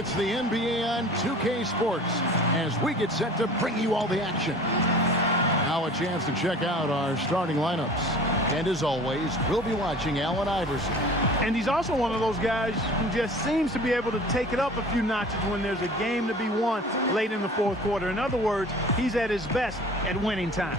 It's the NBA on 2K Sports as we get set to bring you all the action. Now a chance to check out our starting lineups. And as always, we'll be watching Allen Iverson. And he's also one of those guys who just seems to be able to take it up a few notches when there's a game to be won late in the fourth quarter. In other words, he's at his best at winning time.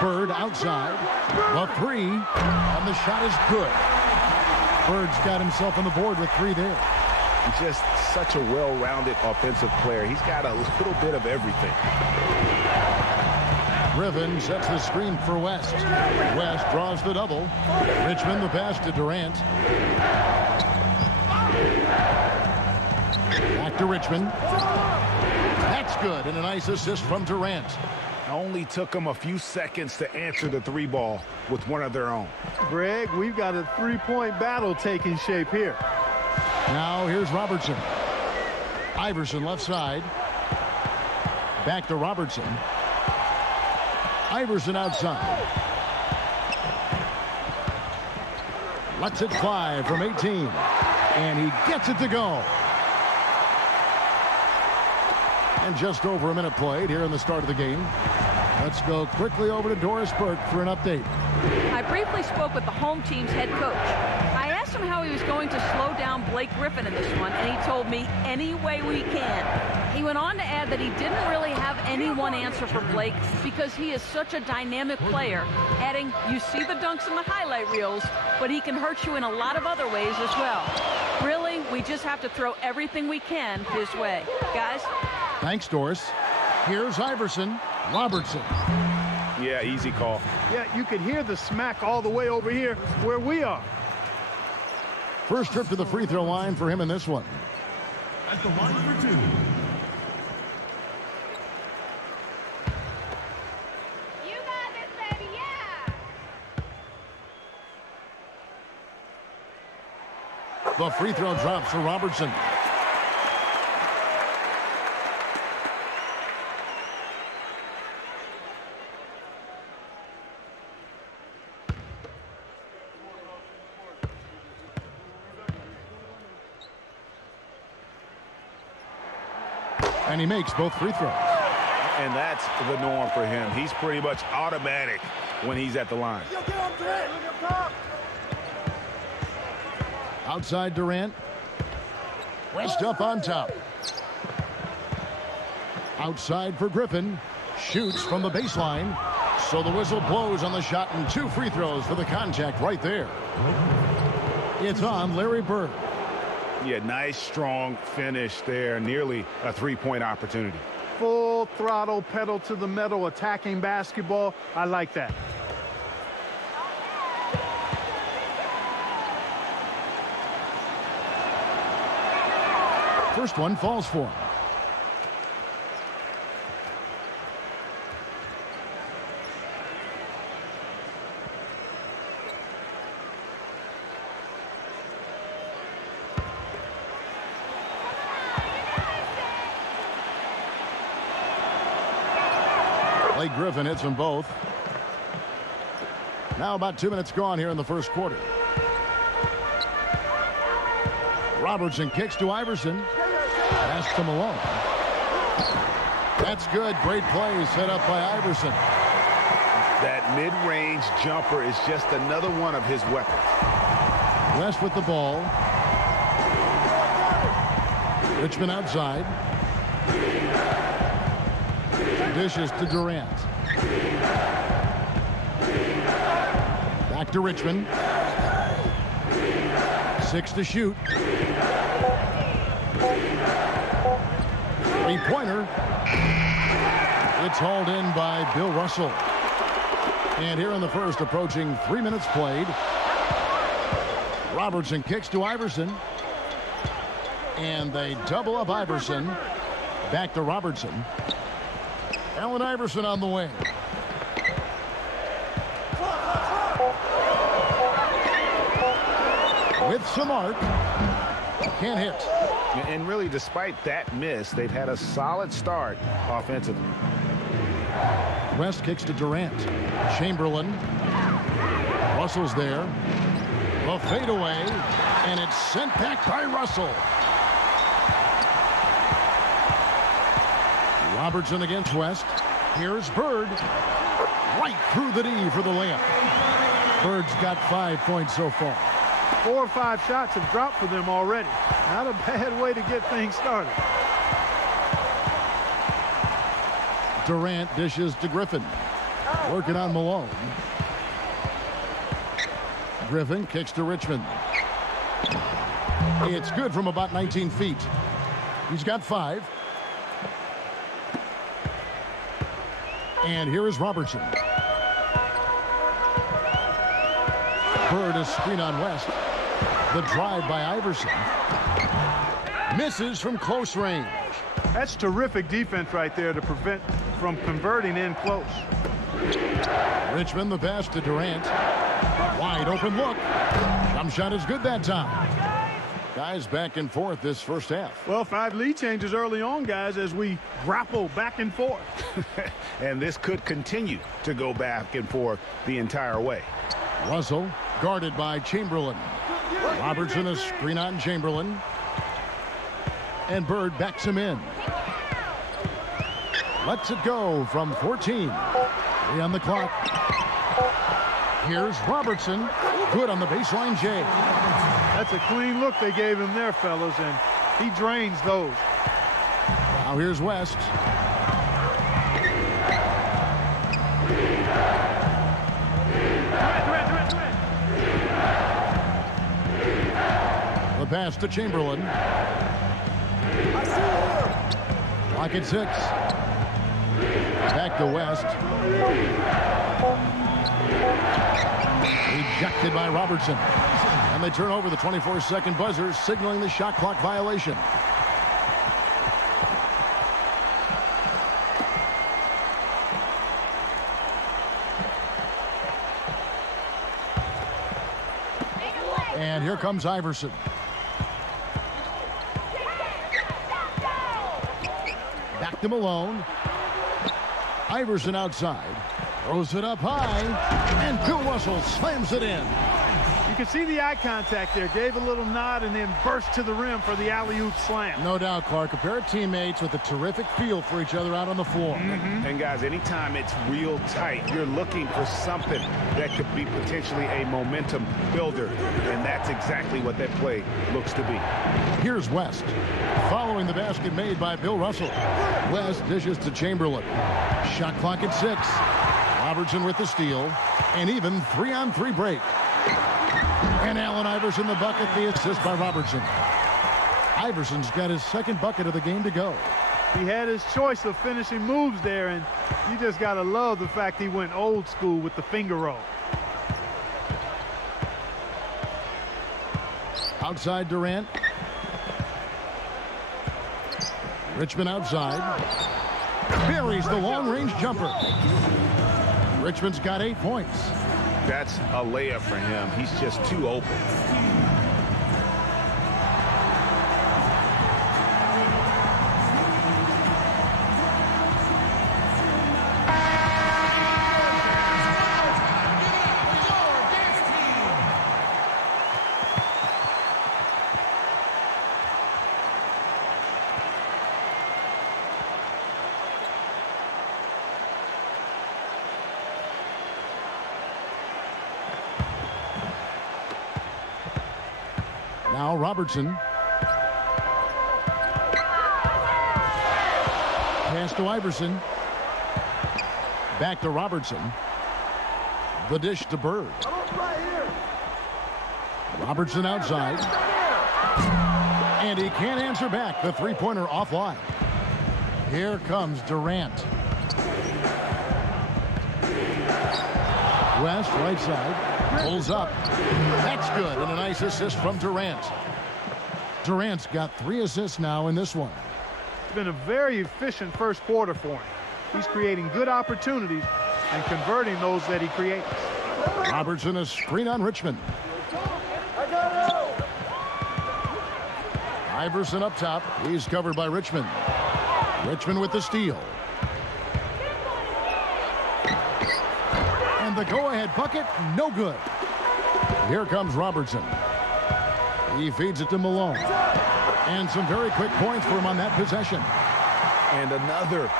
Bird outside. The three. And the shot is good. Bird's got himself on the board with three there. Just such a well-rounded offensive player. He's got a little bit of everything. Griffin sets the screen for West. West draws the double. Richmond the pass to Durant. Back to Richmond. That's good, and a nice assist from Durant. Only took them a few seconds to answer the three ball with one of their own. Greg, we've got a three-point battle taking shape here. Now here's Robertson. Iverson left side. Back to Robertson. Iverson outside. Lets it fly from 18. And he gets it to go. And just over a minute played here in the start of the game. Let's go quickly over to Doris Burke for an update. I briefly spoke with the home team's head coach. I asked him how he was going to slow down Blake Griffin in this one, and he told me any way we can. He went on to add that he didn't really have any one answer for Blake because he is such a dynamic player, adding, you see the dunks in the highlight reels, but he can hurt you in a lot of other ways as well. Really, we just have to throw everything we can his way. Guys? Thanks, Doris. Here's Iverson. Robertson. Yeah, easy call. Yeah, you could hear the smack all the way over here where we are. First trip to the free throw line for him in this one. At the line for two. You got this, baby, yeah! The free throw drops for Robertson. And he makes both free throws. And that's the norm for him. He's pretty much automatic when he's at the line. Outside Durant. West up on top. Outside for Griffin. Shoots from the baseline. So the whistle blows on the shot and two free throws for the contact right there. It's on Larry Bird. Yeah, nice, strong finish there. Nearly a three-point opportunity. Full throttle, pedal to the metal, attacking basketball. I like that. First one falls for him. Blake Griffin hits them both. Now about 2 minutes gone here in the first quarter. Robertson kicks to Iverson. Pass to Malone. That's good. Great play set up by Iverson. That mid-range jumper is just another one of his weapons. West with the ball. Richmond outside. Dishes to Durant. Back to Richmond. 6 to shoot. Three-pointer. It's hauled in by Bill Russell. And here in the first, approaching 3 minutes played. Robertson kicks to Iverson. And they double up Iverson. Back to Robertson. Allen Iverson on the wing. With some arc. Can't hit. And really, despite that miss, they've had a solid start offensively. West kicks to Durant. Chamberlain. Russell's there. The fadeaway. And it's sent back by Russell. Robertson against West. Here's Bird. Right through the D for the layup. Bird's got 5 points so far. 4 or 5 shots have dropped for them already. Not a bad way to get things started. Durant dishes to Griffin. Working on Malone. Griffin kicks to Richmond. It's good from about 19 feet. He's got 5. And here is Robertson. Bird is screen on West. The drive by Iverson. Misses from close range. That's terrific defense right there to prevent from converting in close. Richmond the pass to Durant. Wide open look. Jump shot is good that time. Guys back and forth this first half. Well, 5 lead changes early on, guys, as we grapple back and forth. And this could continue to go back and forth the entire way. Russell guarded by Chamberlain. Robertson a screen on Chamberlain. And Bird backs him in. Lets it go from 14. 3 on the clock. Here's Robertson. Good on the baseline, Jay. That's a clean look they gave him there, fellas, and he drains those. Now here's West. The pass to Chamberlain. Clock at 6. Back to West. Ejected by Robertson. And they turn over the 24-second buzzer, signaling the shot clock violation. And here comes Iverson. Back to Malone. Iverson outside. Throws it up high. And Bill Russell slams it in. You can see the eye contact there. Gave a little nod and then burst to the rim for the alley-oop slam. No doubt, Clark. A pair of teammates with a terrific feel for each other out on the floor. And guys, anytime it's real tight, you're looking for something that could be potentially a momentum builder. And that's exactly what that play looks to be. Here's West. Following the basket made by Bill Russell. West dishes to Chamberlain. Shot clock at 6. Robertson with the steal. And even 3-on-3 break. And Allen Iverson the bucket, the assist by Robertson. Iverson's got his second bucket of the game to go. He had his choice of finishing moves there, and you just got to love the fact he went old school with the finger roll. Outside Durant. Richmond outside. Buries the long-range jumper. Richmond's got 8 points. That's a layup for him. He's just too open. Now Robertson. Pass to Iverson. Back to Robertson. The dish to Bird. Robertson outside. And he can't answer back. The three-pointer offline. Here comes Durant. West, right side. Pulls up. That's good. And a nice assist from Durant. Durant's got 3 assists now in this one. It's been a very efficient first quarter for him. He's creating good opportunities and converting those that he creates. Robertson, a screen on Richmond. Iverson up top. He's covered by Richmond. Richmond with the steal. And the go-ahead bucket, no good. Here comes Robertson. He feeds it to Malone. And some very quick points for him on that possession. And another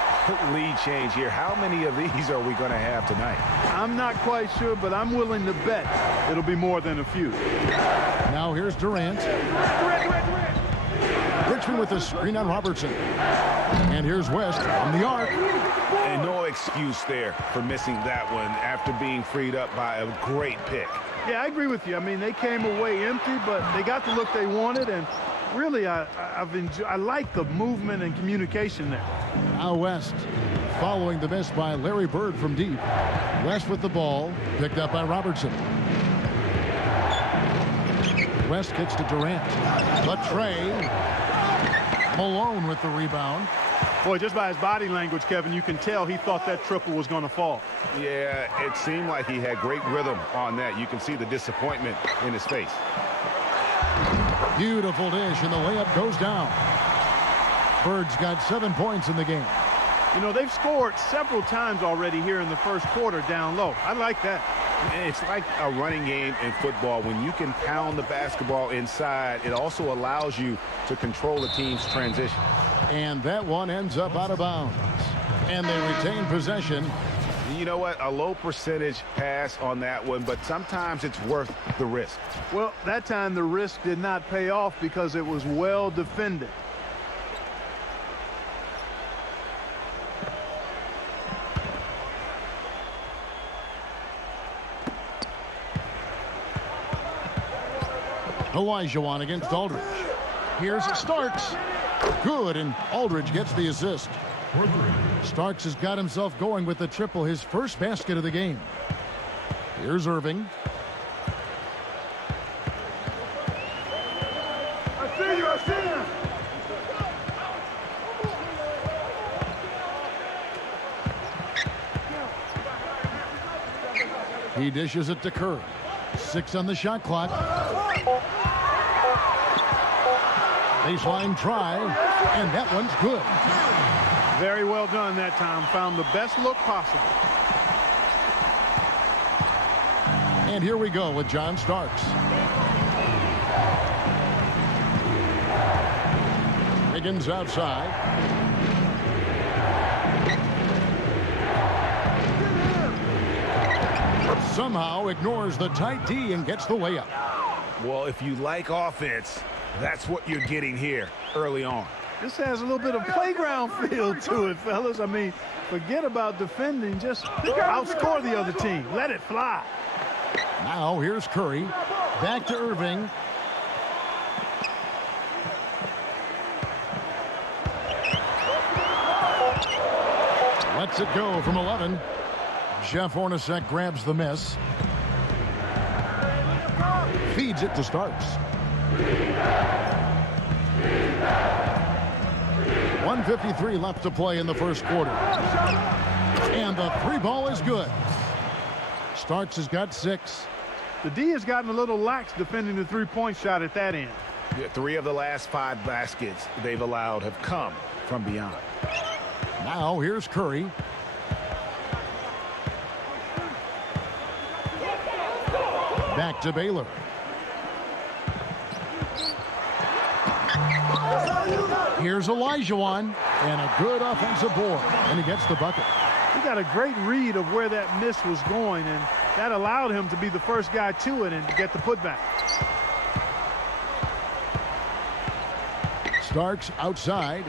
lead change here. How many of these are we going to have tonight? I'm not quite sure, but I'm willing to bet it'll be more than a few. Now here's Durant. Richmond with the screen on Robertson. And here's West from the arc. And no excuse there for missing that one after being freed up by a great pick. Yeah, I agree with you. I mean, they came away empty, but they got the look they wanted, and really, I like the movement and communication there. Now West, following the miss by Larry Bird from deep. West with the ball, picked up by Robertson. West kicks to Durant. But Trey. Malone with the rebound. Boy, just by his body language, Kevin, you can tell he thought that triple was going to fall. Yeah, it seemed like he had great rhythm on that. You can see the disappointment in his face. Beautiful dish, and the layup goes down. Bird's got 7 points in the game. You know, they've scored several times already here in the first quarter down low. I like that. It's like a running game in football. When you can pound the basketball inside, it also allows you to control the team's transition. And that one ends up out of bounds. And they retain possession. You know what? A low percentage pass on that one, but sometimes it's worth the risk. Well, that time the risk did not pay off because it was well defended. Olajuwon against Aldridge. Here's Starks. Good, and Aldridge gets the assist. Starks has got himself going with the triple, his first basket of the game. Here's Irving. I see you. He dishes it to Curry. 6 on the shot clock. Baseline try, and that one's good. Very well done that time. Found the best look possible. And here we go with John Starks. Higgins outside. Somehow ignores the tight D and gets the layup. Well, if you like offense, that's what you're getting here early on. This has a little bit of playground feel to it, fellas. I mean, forget about defending. Just outscore the other team. Let it fly. Now here's Curry. Back to Irving. Lets it go from 11. Jeff Hornacek grabs the miss. Feeds it to Starks. 1:53 left to play in the first quarter. And the three ball is good. Starks has got 6. The D has gotten a little lax defending the three-point shot at that end. Yeah, 3 of the last 5 baskets they've allowed have come from beyond. Now here's Curry. Back to Baylor. Here's Olajuwon, and a good offensive board, and he gets the bucket. He got a great read of where that miss was going, and that allowed him to be the first guy to it and get the putback. Starks outside.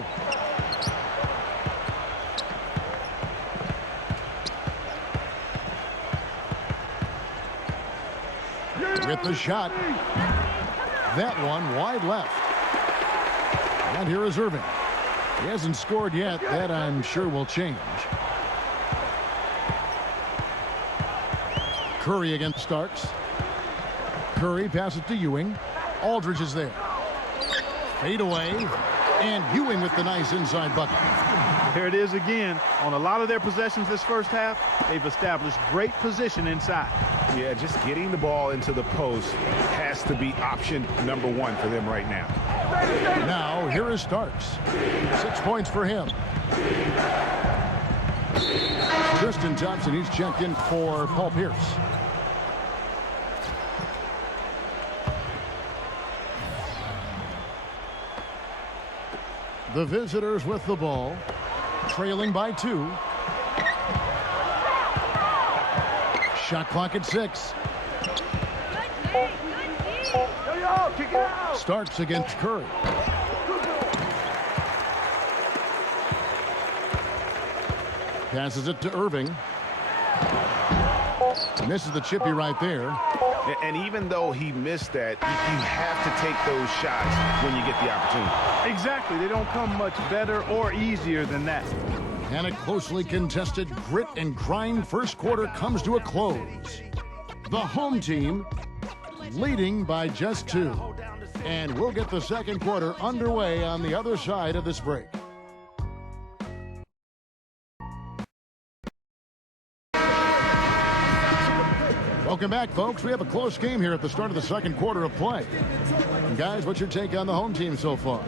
with the shot. That one wide left. And here is Irving. He hasn't scored yet. That, I'm sure, will change. Curry against Starks. Curry passes to Ewing. Aldridge is there. Fade away. And Ewing with the nice inside bucket. There it is again. On a lot of their possessions this first half, they've established great position inside. Yeah, just getting the ball into the post has to be option number one for them right now. Now, here is Starks. 6 points for him. Tristan Thompson, he's checked in for Paul Pierce. The visitors with the ball, trailing by 2. Shot clock at 6. Starks against Curry. Passes it to Irving. Misses the chippy right there. And even though he missed that, you have to take those shots when you get the opportunity. Exactly. They don't come much better or easier than that. And a closely contested grit and grind first quarter comes to a close. The home team leading by just 2. And we'll get the second quarter underway on the other side of this break. Welcome back, folks. We have a close game here at the start of the second quarter of play. And guys, what's your take on the home team so far?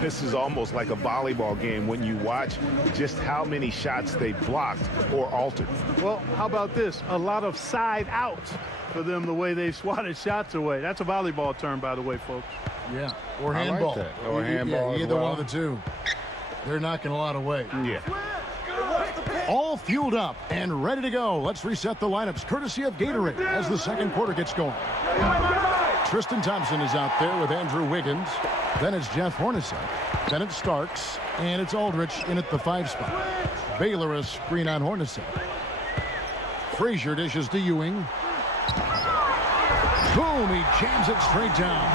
This is almost like a volleyball game when you watch just how many shots they blocked or altered. Well, how about this? A lot of side outs for them, the way they swatted shots away. That's a volleyball term, by the way, folks. Yeah, or handball. I like that. Or handball. Yeah, either well. one of the two. They're knocking a lot away. Yeah. All fueled up and ready to go. Let's reset the lineups courtesy of Gatorade as the second quarter gets going. Tristan Thompson is out there with Andrew Wiggins. Then it's Jeff Hornacek. Then it's Starks. And it's Aldridge in at the 5 spot. Baylor a screen on Hornacek. Frazier dishes to Ewing. Boom, he jams it straight down.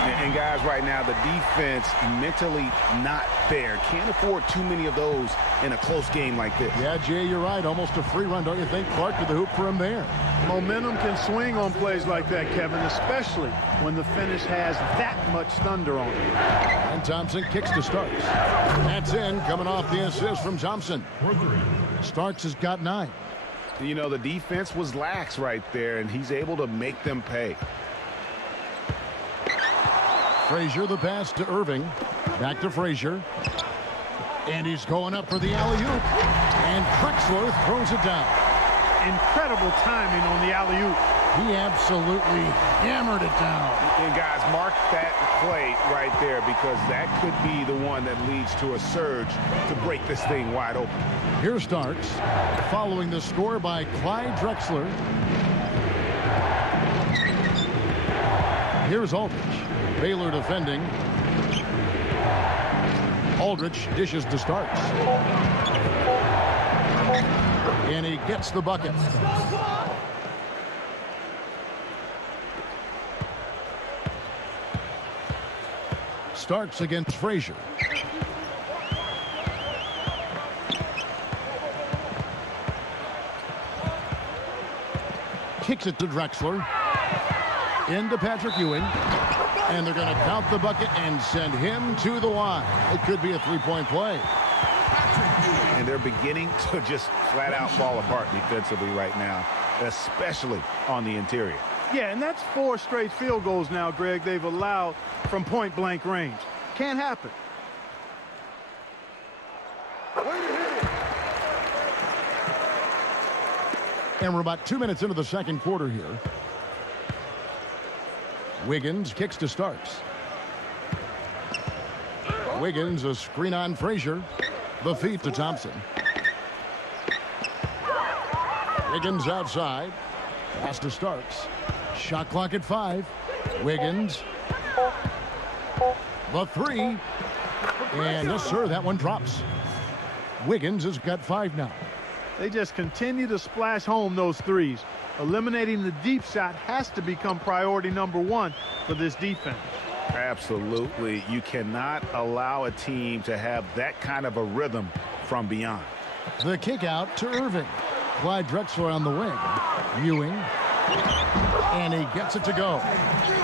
And guys, right now, the defense mentally not there. Can't afford too many of those in a close game like this. Yeah, Jay, you're right. Almost a free run, don't you think? Clark to the hoop for him there. Momentum can swing on plays like that, Kevin, especially when the finish has that much thunder on it. And Thompson kicks to Starks. That's in, coming off the assist from Thompson. Starks has got 9. You know, the defense was lax right there, and he's able to make them pay. Frazier, the pass to Irving. Back to Frazier. And he's going up for the alley-oop. And Drexler throws it down. Incredible timing on the alley-oop. He absolutely hammered it down. And guys, mark that play right there, because that could be the one that leads to a surge to break this thing wide open. Here's Starks, following the score by Clyde Drexler. Here's Aldridge. Baylor defending. Aldridge dishes to Starks. And he gets the bucket. Starks against Frazier. Kicks it to Drexler. Into Patrick Ewing. And they're going to count the bucket and send him to the line. It could be a three-point play. And they're beginning to just flat out fall apart defensively right now, especially on the interior. Yeah, and that's 4 straight field goals now, Greg, they've allowed from point-blank range. Can't happen. And we're about 2 minutes into the second quarter here. Wiggins kicks to Starks. Wiggins, a screen on Frazier. The feed to Thompson. Wiggins outside. Pass to Starks. Shot clock at 5. Wiggins. The 3. And yes, sir, that one drops. Wiggins has got 5 now. They just continue to splash home those threes. Eliminating the deep shot has to become priority number one for this defense. Absolutely. You cannot allow a team to have that kind of a rhythm from beyond. The kick out to Irving. Clyde Drexler on the wing. Ewing. And he gets it to go.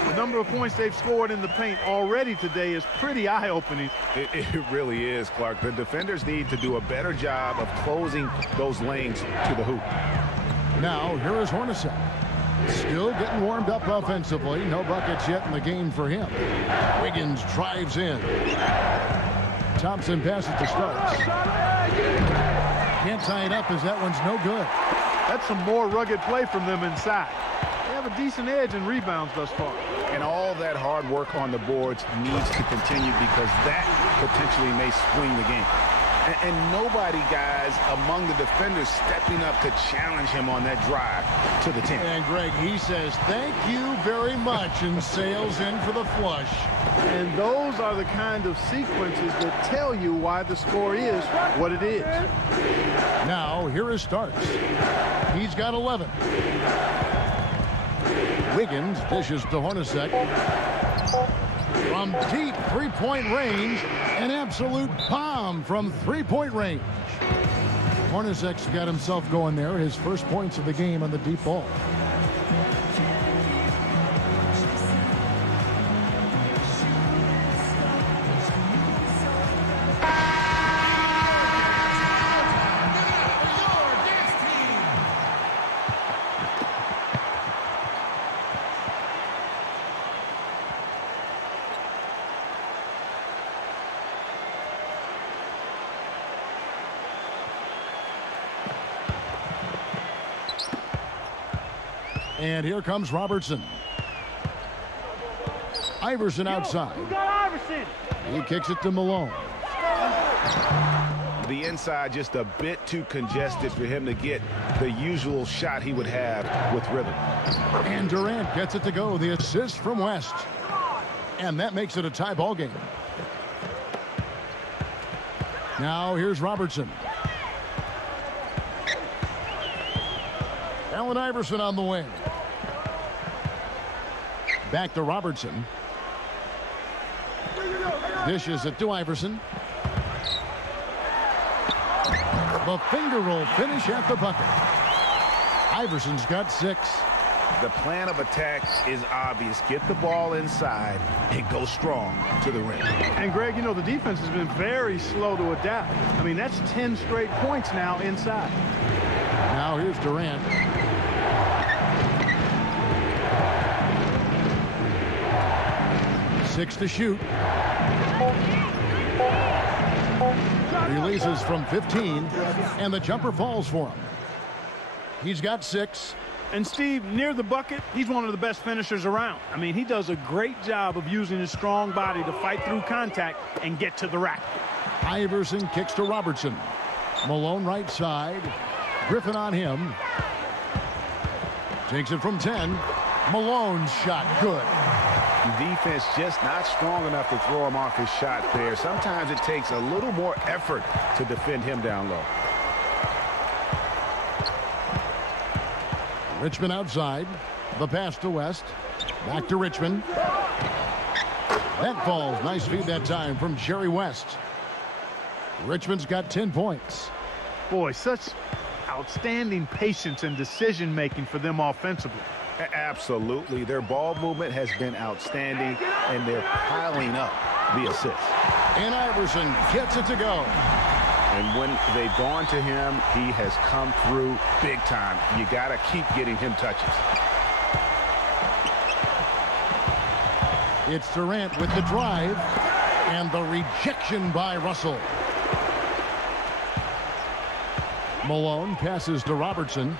The number of points they've scored in the paint already today is pretty eye-opening. It really is, Clark. The defenders need to do a better job of closing those lanes to the hoop. Now, here is Hornacek. Still getting warmed up offensively. No buckets yet in the game for him. Wiggins drives in. Thompson passes to Starks. Can't tie it up as that one's no good. That's some more rugged play from them inside. They have a decent edge in rebounds thus far. And all that hard work on the boards needs to continue because that potentially may swing the game. And nobody, guys, among the defenders stepping up to challenge him on that drive to the 10. And Greg, he says, thank you very much, and sails in for the flush. And those are the kind of sequences that tell you why the score is what it is. Now, here is Starks. He's got 11. Wiggins dishes to Hornacek. From deep three-point range, an absolute bomb from three-point range. Hornacek's got himself going there. His first points of the game on the deep ball. And here comes Robertson. Iverson outside. Who got Iverson? He kicks it to Malone. The inside just a bit too congested for him to get the usual shot he would have with rhythm. And Durant gets it to go. The assist from West. And that makes it a tie ball game. Now here's Robertson. Allen Iverson on the wing. Back to Robertson. Dishes it to Iverson. The finger roll finish at the bucket. Iverson's got 6. The plan of attack is obvious. Get the ball inside and go strong to the rim. And Greg, you know, the defense has been very slow to adapt. I mean, that's 10 straight points now inside. Now here's Durant. Six to shoot. Releases from 15, and the jumper falls for him. He's got 6. And Steve, near the bucket, he's one of the best finishers around. I mean, he does a great job of using his strong body to fight through contact and get to the rack. Iverson kicks to Robertson. Malone right side. Griffin on him. Takes it from 10. Malone's shot good. Defense just not strong enough to throw him off his shot there. Sometimes it takes a little more effort to defend him down low. Richmond outside. The pass to West. Back to Richmond. That falls. Nice feed that time from Jerry West. Richmond's got 10 points. Boy, such outstanding patience and decision-making for them offensively. Absolutely. Their ball movement has been outstanding, and they're piling up the assists. And Iverson gets it to go. And when they've gone to him, he has come through big time. You got to keep getting him touches. It's Durant with the drive, and the rejection by Russell. Malone passes to Robertson.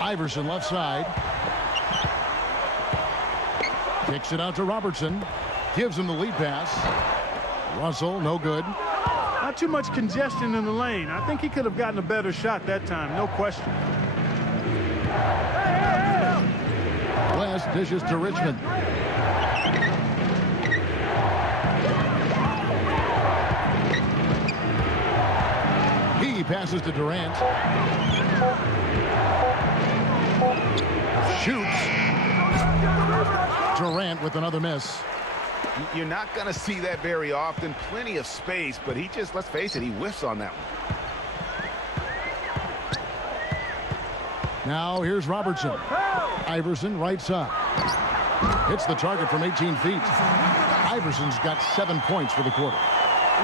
Iverson left side. Kicks it out to Robertson. Gives him the lead pass. Russell, no good. Not too much congestion in the lane. I think he could have gotten a better shot that time, no question. West dishes to Richmond. He passes to Durant. Shoots. Durant with another miss. You're not going to see that very often. Plenty of space, but he just, let's face it, he whiffs on that one. Now here's Robertson. Iverson right side. Hits the target from 18 feet. Iverson's got 7 points for the quarter.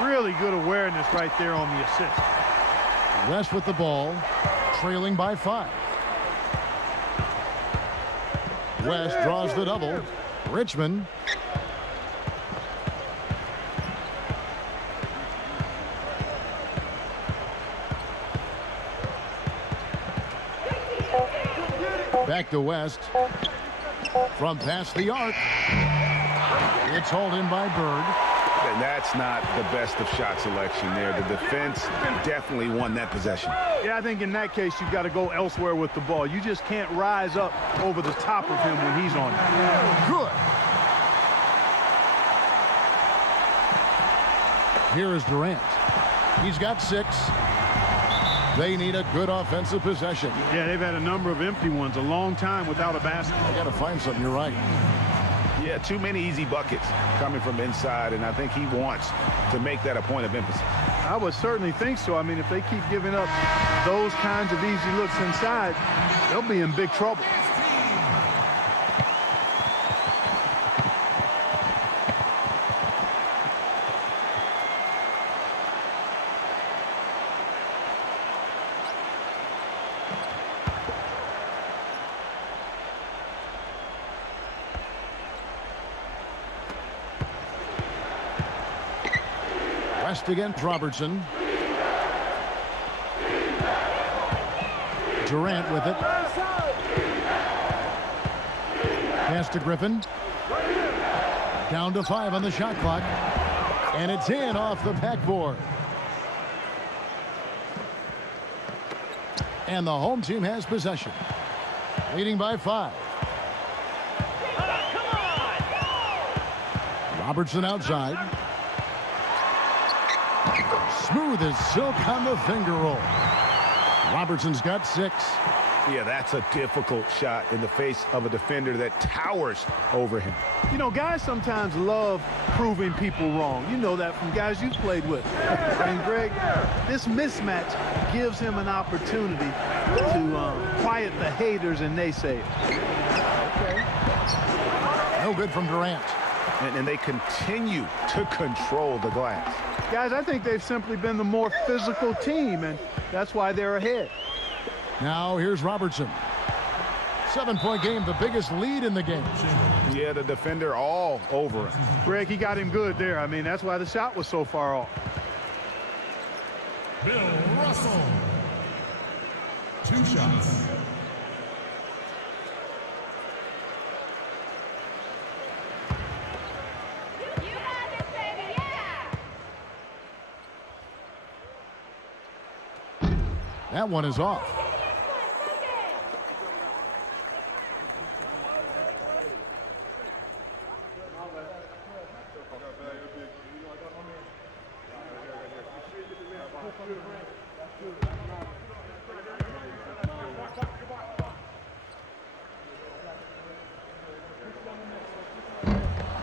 Really good awareness right there on the assist. West with the ball, trailing by 5. West draws the double. Richmond. Back to West. From past the arc. It's hauled in by Bird. And that's not the best of shot selection there. The defense definitely won that possession. Yeah, I think in that case, you've got to go elsewhere with the ball. You just can't rise up over the top of him when he's on it. Good. Here is Durant. He's got 6. They need a good offensive possession. Yeah, they've had a number of empty ones, a long time without a basket. I got to find something. You're right. Yeah, too many easy buckets coming from inside, and I think he wants to make that a point of emphasis. I would certainly think so. I mean, if they keep giving up those kinds of easy looks inside, they'll be in big trouble. West against Robertson. Durant with it. Pass to Griffin. Down to 5 on the shot clock. And it's in off the backboard. And the home team has possession. Leading by 5. Robertson outside. Smooth as silk on the finger roll. Robertson's got 6. Yeah, that's a difficult shot in the face of a defender that towers over him. You know, guys sometimes love proving people wrong. You know that from guys you've played with. And, Greg, this mismatch gives him an opportunity to quiet the haters and naysayers. Okay. No good from Durant. And they continue to control the glass. Guys, I think they've simply been the more physical team, and that's why they're ahead. Now here's Robertson. 7-point game, the biggest lead in the game. Yeah, the defender all over him. Greg, he got him good there. I mean, that's why the shot was so far off. Bill Russell. 2 shots. You got this, baby, yeah! That one is off.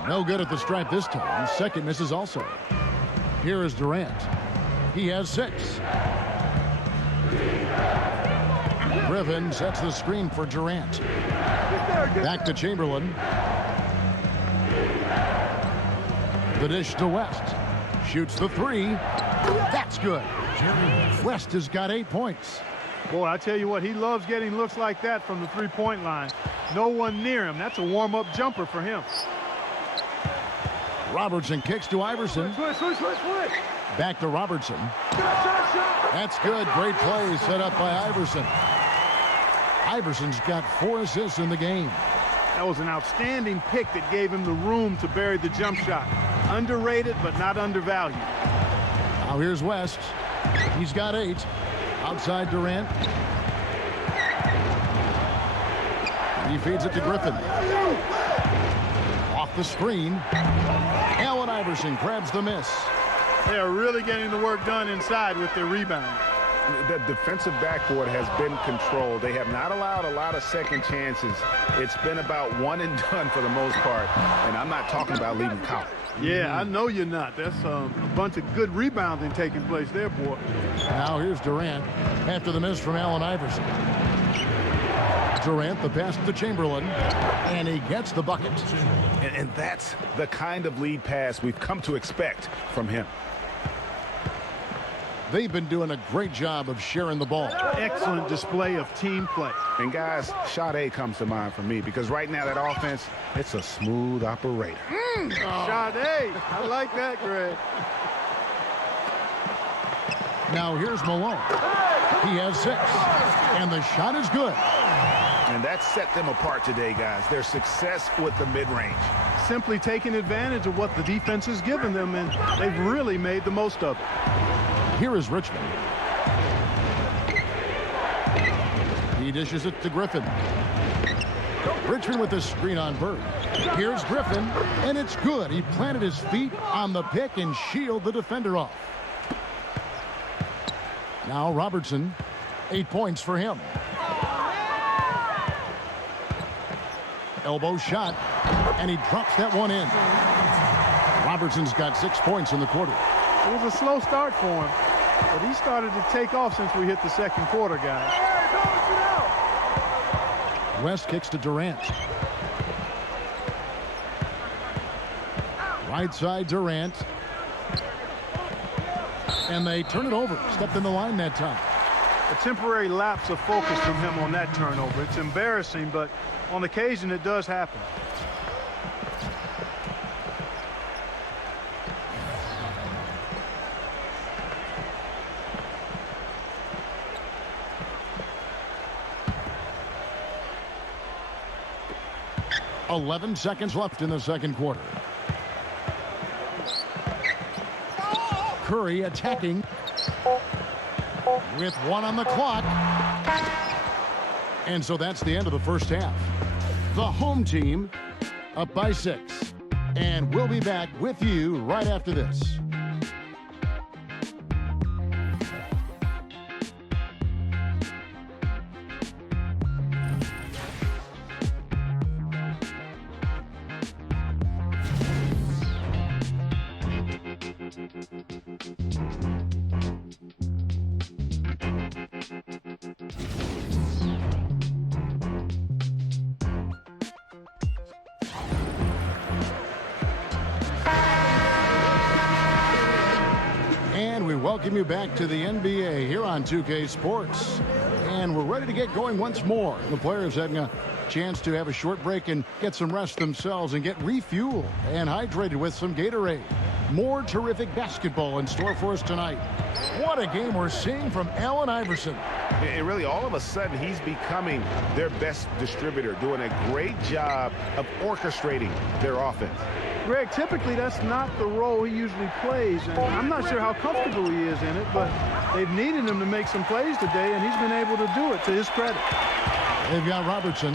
No good at the stripe this time. Second misses also. Here is Durant. He has 6. Griffin sets the screen for Durant. Back to Chamberlain. The dish to West. Shoots the 3. That's good. West has got 8 points. Boy, I tell you what, he loves getting looks like that from the three-point line. No one near him. That's a warm-up jumper for him. Robertson kicks to Iverson. Back to Robertson. That's good. Great play set up by Iverson. Iverson's got 4 assists in the game. That was an outstanding pick that gave him the room to bury the jump shot. Underrated, but not undervalued. Now here's West. He's got 8. Outside Durant. He feeds it to Griffin. Off the screen. Allen Iverson grabs the miss. They are really getting the work done inside with their rebound. The defensive backboard has been controlled. They have not allowed a lot of second chances. It's been about one and done for the most part. And I'm not talking about leaving college. Yeah, I know you're not. That's a bunch of good rebounding taking place there, boy. Now here's Durant after the miss from Allen Iverson. Durant, the pass to Chamberlain, and he gets the bucket. And that's the kind of lead pass we've come to expect from him. They've been doing a great job of sharing the ball. Excellent display of team play. And guys, Sade comes to mind for me because right now that offense, it's a smooth operator. Sade, I like that, Greg. Now here's Malone. He has 6, and the shot is good. And that set them apart today, guys. Their success with the mid-range. Simply taking advantage of what the defense has given them, and they've really made the most of it. Here is Richmond. He dishes it to Griffin. Richmond with the screen on Bird. Here's Griffin, and it's good. He planted his feet on the pick and shielded the defender off. Now Robertson, 8 points for him. Elbow shot, and he drops that one in. Robertson's got 6 points in the quarter. It was a slow start for him, but he started to take off since we hit the second quarter, guys. West kicks to Durant. Right side Durant. And they turn it over. Stepped in the line that time. A temporary lapse of focus from him on that turnover. It's embarrassing, but on occasion it does happen. .11 seconds left in the second quarter. Curry attacking with 1 on the clock. And so that's the end of the first half. The home team up by 6. And we'll be back with you right after this. Welcome you back to the NBA here on 2K Sports. And we're ready to get going once more. The players having a chance to have a short break and get some rest themselves and get refueled and hydrated with some Gatorade. More terrific basketball in store for us tonight. What a game we're seeing from Allen Iverson. And really, all of a sudden, he's becoming their best distributor, doing a great job of orchestrating their offense. Greg, typically that's not the role he usually plays, and I'm not sure how comfortable he is in it, but they've needed him to make some plays today, and he's been able to do it to his credit. They've got Robertson.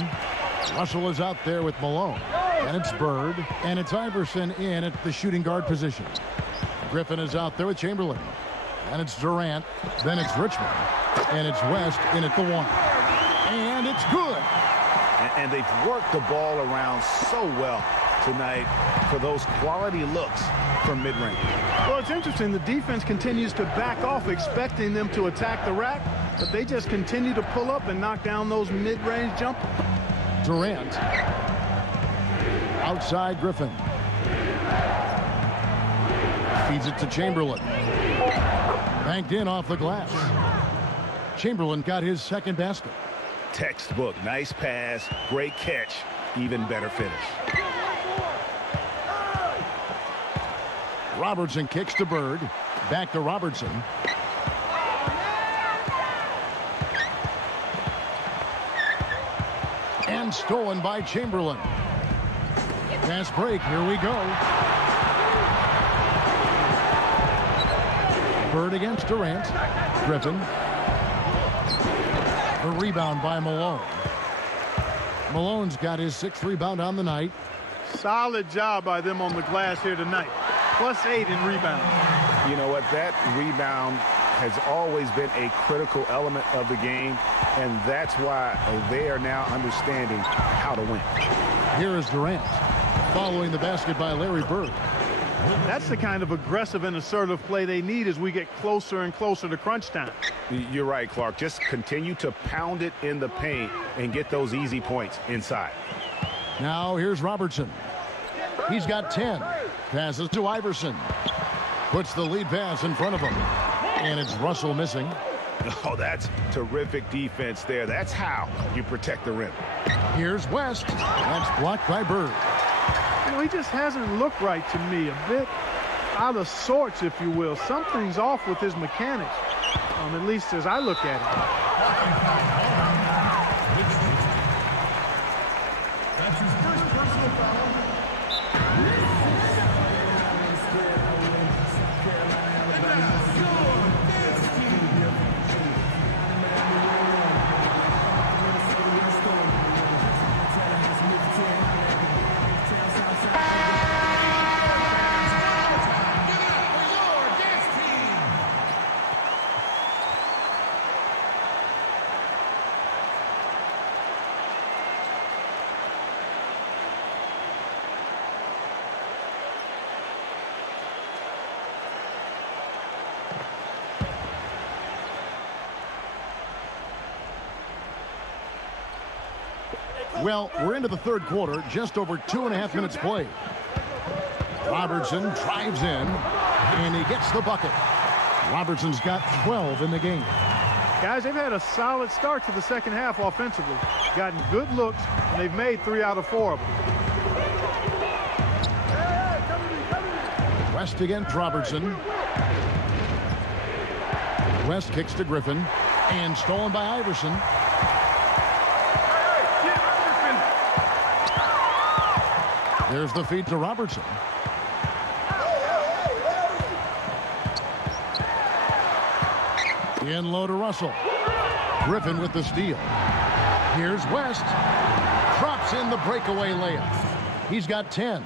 Russell is out there with Malone. And it's Bird, and it's Iverson in at the shooting guard position. Griffin is out there with Chamberlain. And it's Durant. Then it's Richmond. And it's West in at the 1. And it's good. And they've worked the ball around so well tonight for those quality looks from mid-range. Well, it's interesting. The defense continues to back off, expecting them to attack the rack, but they just continue to pull up and knock down those mid-range jumpers. Durant. Outside Griffin. Feeds it to Chamberlain. Banked in off the glass. Chamberlain got his second basket. Textbook. Nice pass. Great catch. Even better finish. Robertson kicks to Bird. Back to Robertson. And stolen by Chamberlain. Fast break. Here we go. Bird against Durant. Griffin. A rebound by Malone. Malone's got his 6th rebound on the night. Solid job by them on the glass here tonight. +8 in rebounds. You know what? That rebound has always been a critical element of the game, and that's why they are now understanding how to win. Here is Durant following the basket by Larry Bird. That's the kind of aggressive and assertive play they need as we get closer and closer to crunch time. You're right, Clark. Just continue to pound it in the paint and get those easy points inside. Now here's Robertson. He's got 10. Passes to Iverson. Puts the lead pass in front of him. And it's Russell missing. Oh, that's terrific defense there. That's how you protect the rim. Here's West. That's blocked by Bird. You know, he just hasn't looked right to me. A bit out of sorts, if you will. Something's off with his mechanics, at least as I look at it. That's his first personal foul. Well, we're into the third quarter, just over 2.5 minutes played. Robertson drives in, and he gets the bucket. Robertson's got 12 in the game. Guys, they've had a solid start to the second half offensively. Gotten good looks, and they've made 3 out of 4 of them. West against Robertson. West kicks to Griffin, and stolen by Iverson. There's the feed to Robertson. In low to Russell. Griffin with the steal. Here's West. Drops in the breakaway layup. He's got 10.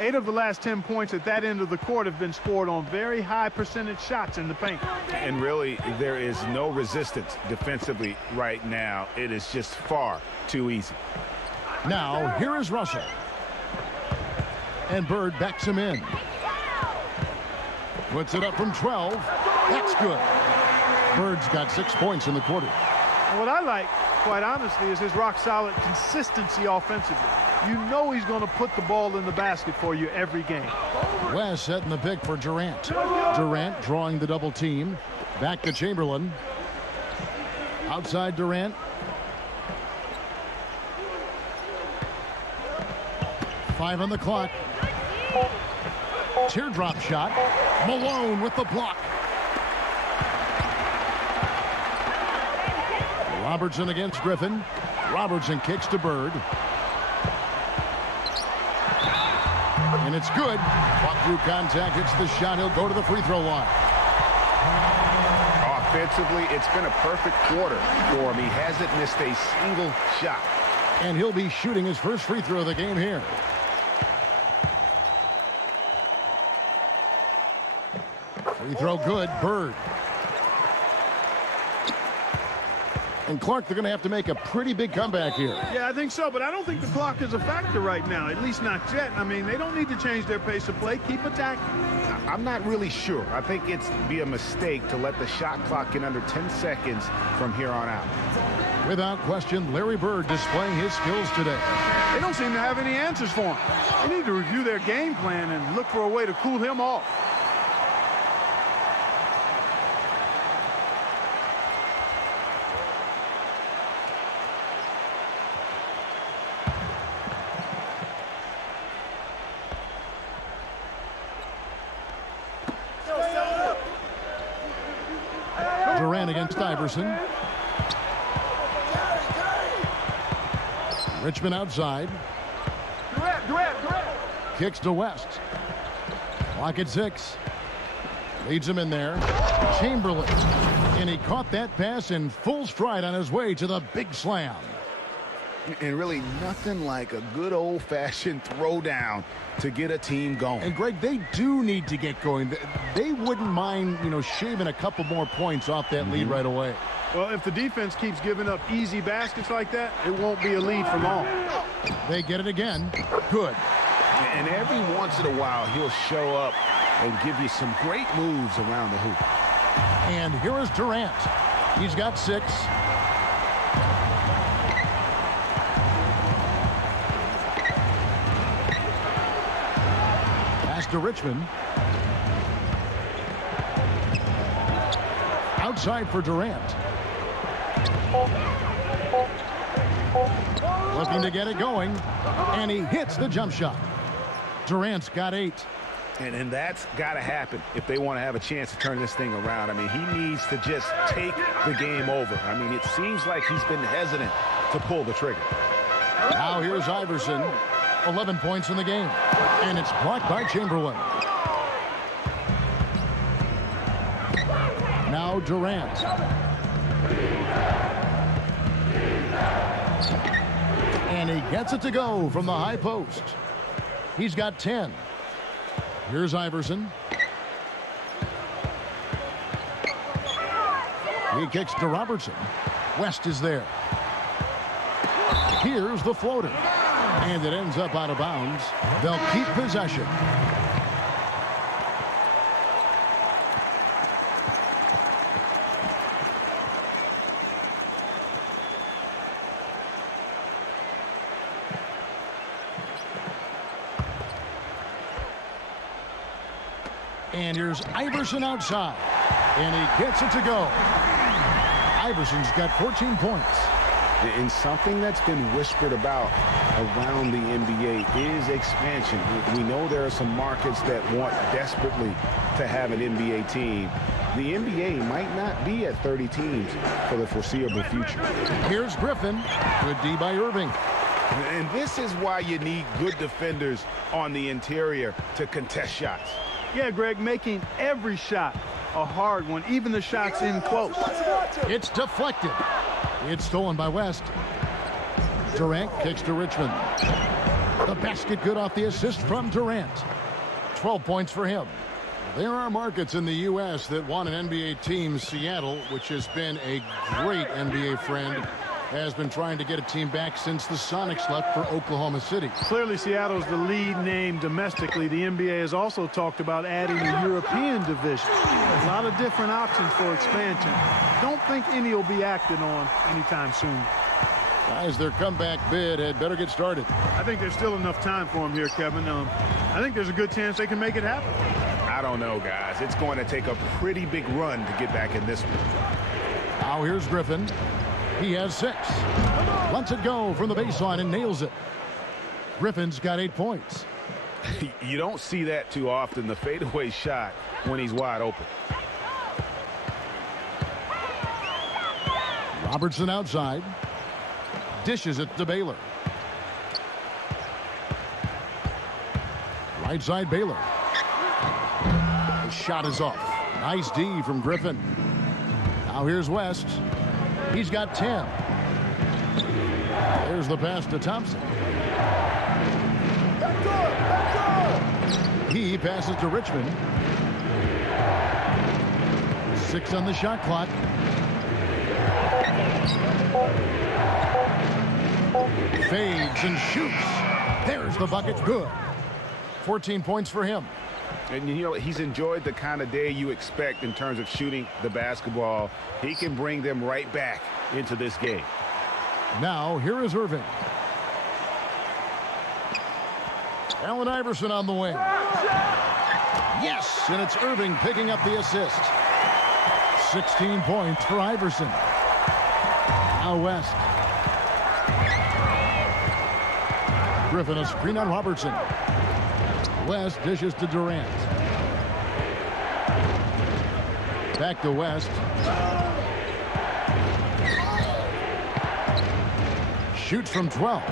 8 of the last 10 points at that end of the court have been scored on very high percentage shots in the paint. And really, there is no resistance defensively right now. It is just far too easy. Now, here is Russell. And Bird backs him in. Puts it up from 12. That's good. Bird's got 6 points in the quarter. And what I like, quite honestly, is his rock-solid consistency offensively. You know he's going to put the ball in the basket for you every game. West setting the pick for Durant. Durant drawing the double team. Back to Chamberlain. Outside Durant. Five on the clock. Teardrop shot. Malone with the block. Robertson against Griffin. Robertson kicks to Bird. And it's good. Fought through contact, hits the shot. He'll go to the free throw line. Offensively, it's been a perfect quarter for him. He hasn't missed a single shot. And he'll be shooting his first free throw of the game here. Free throw good. Bird. And Clark, they're going to have to make a pretty big comeback here. Yeah, I think so, but I don't think the clock is a factor right now, at least not yet. I mean, they don't need to change their pace of play. Keep attacking. I'm not really sure. I think it's be a mistake to let the shot clock get under 10 seconds from here on out. Without question, Larry Bird displaying his skills today. They don't seem to have any answers for him. They need to review their game plan and look for a way to cool him off. Durant against Iverson. Richmond outside. Durant. Kicks to West. Clock at 6. Leads him in there. Chamberlain. And he caught that pass in full stride on his way to the big slam. And really nothing like a good old-fashioned throwdown to get a team going. And, Greg, they do need to get going. They wouldn't mind, shaving a couple more points off that lead right away. Well, if the defense keeps giving up easy baskets like that, it won't be a lead for long. They get it again. Good. And every once in a while, he'll show up and give you some great moves around the hoop. And here is Durant. He's got 6. Pass to Richmond. Outside for Durant. Looking to get it going. And he hits the jump shot. Durant's got 8. And that's got to happen if they want to have a chance to turn this thing around. I mean, he needs to just take the game over. I mean, it seems like he's been hesitant to pull the trigger. Now here's Iverson. 11 points in the game. And it's blocked by Chamberlain. Now Durant. And he gets it to go from the high post. He's got 10. Here's Iverson. He kicks to Robertson. West is there. Here's the floater. And it ends up out of bounds. They'll keep possession. And here's Iverson outside. And he gets it to go. Iverson's got 14 points. And something that's been whispered about around the NBA is expansion. We know there are some markets that want desperately to have an NBA team. The NBA might not be at 30 teams for the foreseeable future. Here's Griffin. Good D by Irving. And this is why you need good defenders on the interior to contest shots. Yeah, Greg, making every shot a hard one, even the shots in close. It's deflected. It's stolen by West. Durant kicks to Richmond. The basket good off the assist from Durant. 12 points for him. There are markets in the U.S. that want an NBA team. Seattle, which has been a great NBA friend, has been trying to get a team back since the Sonics left for Oklahoma City. Clearly, Seattle's the lead name domestically. The NBA has also talked about adding a European division. A lot of different options for expansion. Don't think any will be acted on anytime soon. Guys, their comeback bid had better get started. I think there's still enough time for them here, Kevin. I think there's a good chance they can make it happen. I don't know, guys. It's going to take a pretty big run to get back in this one. Now here's Griffin. He has 6. Lets it go from the baseline and nails it. Griffin's got 8 points. You don't see that too often, the fadeaway shot when he's wide open. Robertson outside. Dishes it to Baylor. Right side Baylor. The shot is off. Nice D from Griffin. Now here's West. He's got 10. There's the pass to Thompson. He passes to Richmond. 6 on the shot clock. Fades and shoots. There's the bucket. Good. 14 points for him. And you know, he's enjoyed the kind of day you expect in terms of shooting the basketball. He can bring them right back into this game. Now, here is Irving. Allen Iverson on the wing. Yes, and it's Irving picking up the assist. 16 points for Iverson. Now West. Griffin a screen on Robertson. West dishes to Durant. Back to West. Shoots from 12.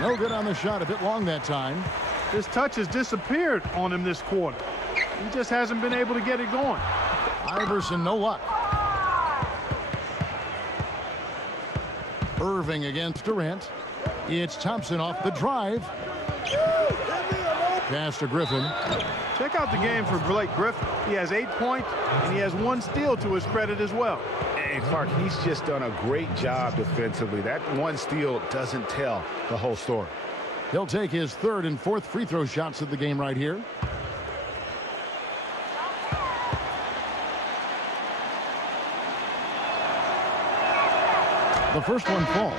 No good on the shot. A bit long that time. His touch has disappeared on him this quarter. He just hasn't been able to get it going. Iverson, no luck. Irving against Durant. It's Thompson off the drive. Pass to Griffin. Check out the game for Blake Griffin. He has 8 points, and he has 1 steal to his credit as well. And Clark, he's just done a great job defensively. That 1 steal doesn't tell the whole story. He'll take his 3rd and 4th free throw shots of the game right here. The first one falls.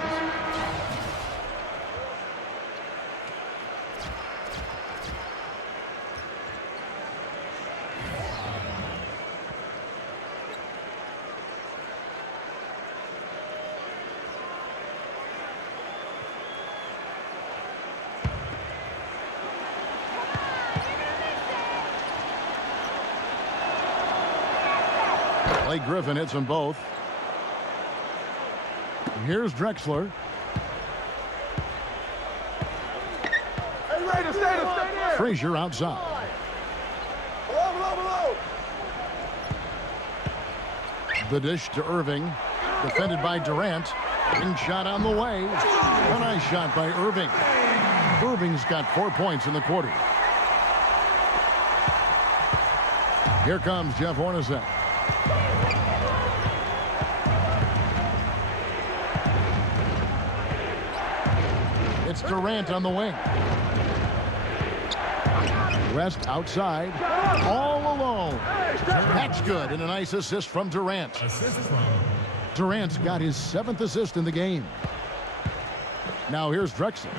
Blake Griffin hits them both. Here's Drexler. Frazier outside. The dish to Irving. Defended by Durant. And shot on the way. A nice shot by Irving. Irving's got 4 points in the quarter. Here comes Jeff Hornacek. It's Durant on the wing. West outside. All alone. That's good. And a nice assist from Durant. Durant's got his 7th assist in the game. Now here's Drexler.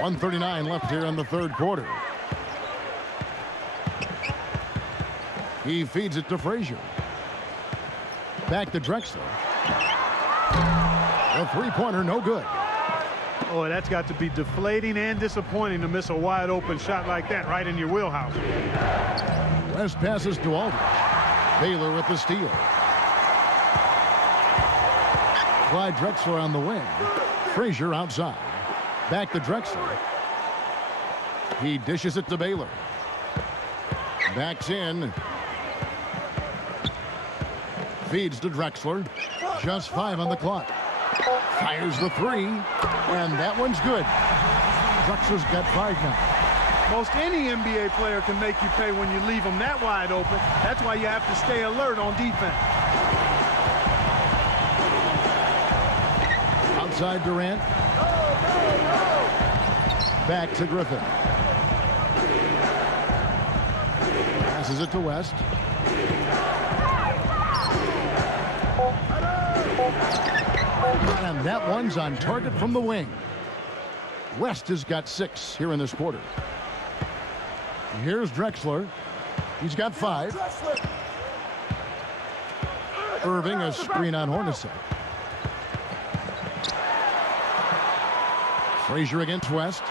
1:39 left here in the 3rd quarter. He feeds it to Frazier. Back to Drexler. The 3-pointer, no good. Oh, that's got to be deflating and disappointing to miss a wide open shot like that right in your wheelhouse. West passes to Aldridge. Baylor with the steal. Clyde Drexler on the wing. Frazier outside. Back to Drexler. He dishes it to Baylor. Backs in. Feeds to Drexler. Just 5 on the clock. Fires the 3. And that one's good. Drexler's got 5 now. Most any NBA player can make you pay when you leave them that wide open. That's why you have to stay alert on defense. Outside Durant. Back to Griffin. Passes it to West. And that one's on target from the wing. West has got 6 here in this quarter. Here's Drexler. He's got 5. Irving, a screen on Hornacek. Frazier against West.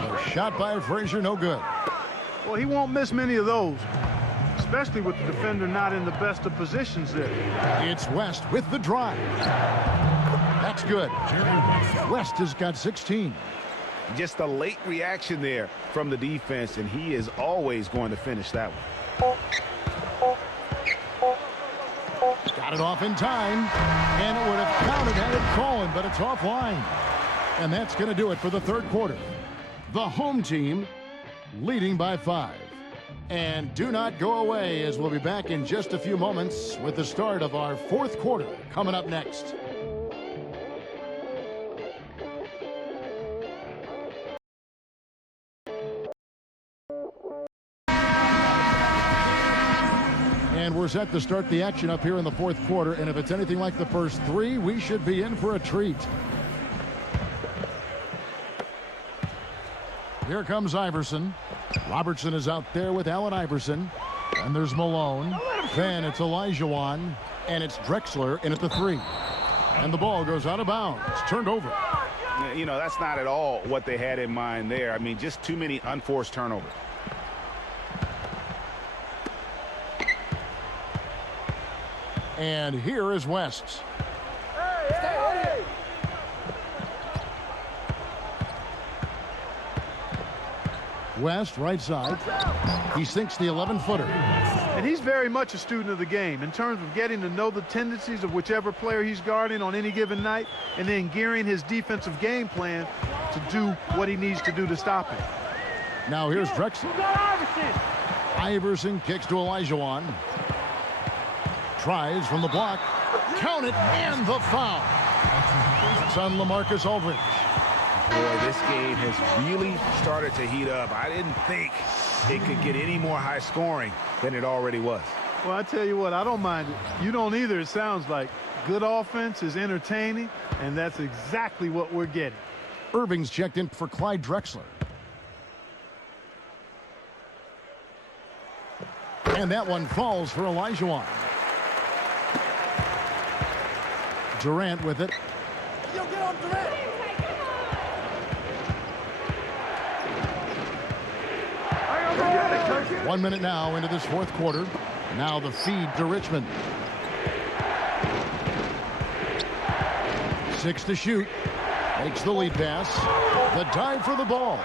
A shot by Frazier, no good. Well, he won't miss many of those, especially with the defender not in the best of positions there. It's West with the drive. That's good. West has got 16. Just a late reaction there from the defense, and he is always going to finish that one. Got it off in time, and it would have counted had it fallen, but it's offline. And that's going to do it for the 3rd quarter. The home team leading by 5. And do not go away, as we'll be back in just a few moments with the start of our 4th quarter coming up next. And we're set to start the action up here in the 4th quarter. And if it's anything like the first 3, we should be in for a treat. Here comes Iverson. Robertson is out there with Allen Iverson. And there's Malone. Then it's Olajuwon. And it's Drexler in at the 3. And the ball goes out of bounds. It's turned over. You know, that's not at all what they had in mind there. I mean, just too many unforced turnovers. And here is West. West, right side. He sinks the 11-footer. And he's very much a student of the game in terms of getting to know the tendencies of whichever player he's guarding on any given night and then gearing his defensive game plan to do what he needs to do to stop him. Now here's Drexler. Iverson kicks to Olajuwon. Tries from the block. Count it, and the foul. It's on LaMarcus Aldridge. Boy, this game has really started to heat up. I didn't think it could get any more high scoring than it already was. Well, I tell you what, I don't mind it. You don't either, it sounds like. Good offense is entertaining, and that's exactly what we're getting. Irving's checked in for Clyde Drexler. And that one falls for Olajuwon. Durant with it. Yo, get on Durant. 1 minute now into this fourth quarter. Now the feed to Richmond. 6 to shoot. Makes the lead pass. The dive for the ball.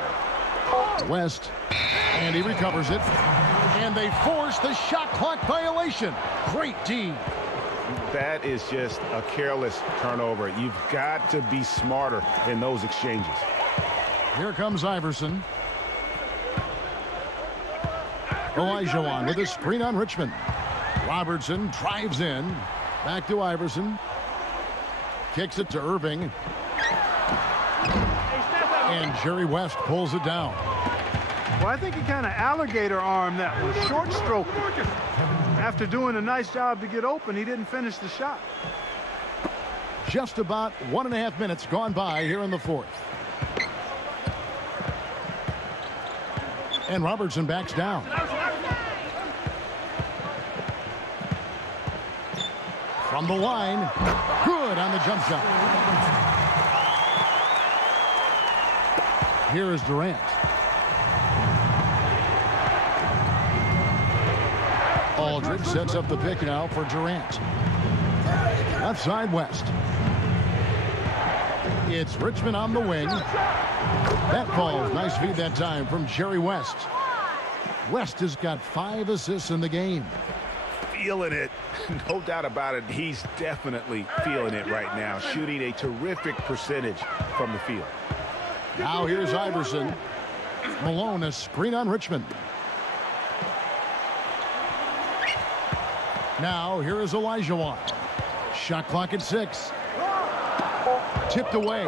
West. And he recovers it. And they force the shot clock violation. Great D. That is just a careless turnover. You've got to be smarter in those exchanges. Here comes Iverson. Olajuwon with a screen on Richmond. Robertson drives in. Back to Iverson. Kicks it to Irving. And Jerry West pulls it down. Well, I think he kind of alligator armed that one. Short stroke. After doing a nice job to get open, he didn't finish the shot. Just about 1.5 minutes gone by here in the fourth. And Robertson backs down. From the line. Good on the jump shot. Here is Durant. Aldridge sets up the pick now for Durant. Left side West. It's Richmond on the wing. That falls. Nice feed that time from Jerry West. West has got 5 assists in the game. Feeling it. No doubt about it. He's definitely feeling it right now. Shooting a terrific percentage from the field. Now here's Iverson. Malone, a screen on Richmond. Now here is Olajuwon. Shot clock at 6. Tipped away.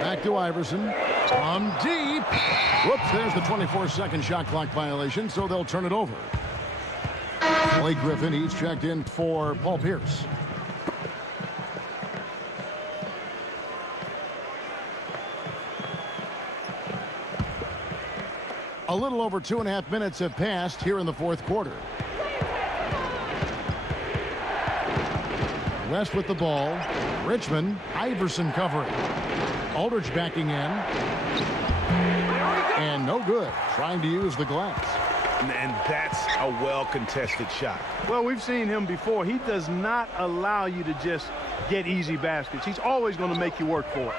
Back to Iverson. From deep. Whoops, there's the 24-second shot clock violation, so they'll turn it over. Blake Griffin, he's checked in for Paul Pierce. A little over 2.5 minutes have passed here in the fourth quarter. West with the ball. Richmond, Iverson covering. Aldridge backing in. And no good. Trying to use the glass. And that's a well-contested shot. Well, we've seen him before. He does not allow you to just get easy baskets. He's always going to make you work for it.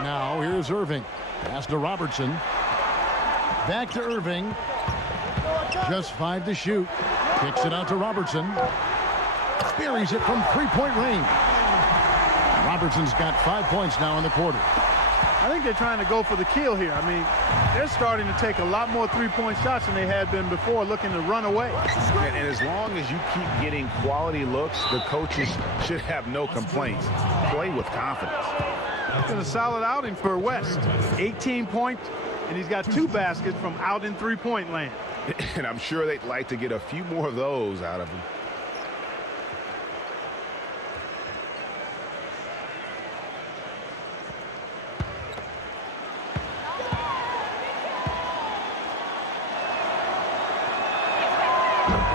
Now here's Irving. Pass to Robertson. Back to Irving. Just 5 to shoot. Kicks it out to Robertson. Buries it from 3-point range. Robertson's got 5 points now in the quarter. I think they're trying to go for the kill here. I mean, they're starting to take a lot more three-point shots than they had been before, looking to run away. And as long as you keep getting quality looks, the coaches should have no complaints. Play with confidence. It's been a solid outing for West. 18 points, and he's got 2 baskets from out in three-point land. And I'm sure they'd like to get a few more of those out of him.